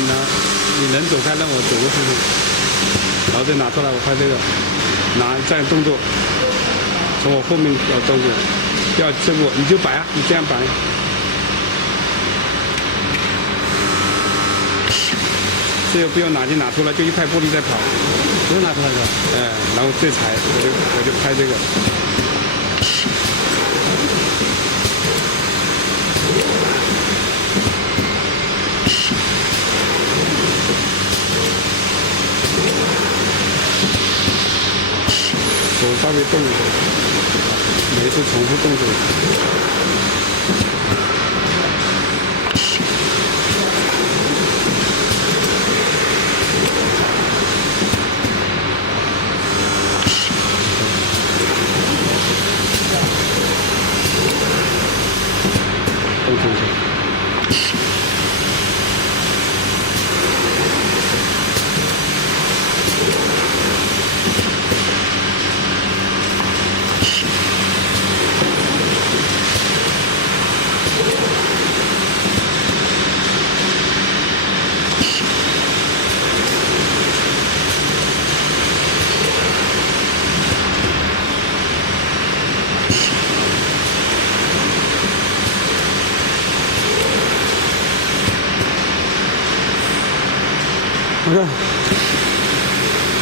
你能走开，让我走过去，然后再拿出来，我拍这个，拿这样动作，从我后面要动作，要这个你就摆啊，你这样摆。这个不用拿进拿出来，就一块玻璃在跑，不用拿出来是吧？然后这踩，我就拍这个。手稍微动一下，每一次重复动作。动作一下。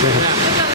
OK。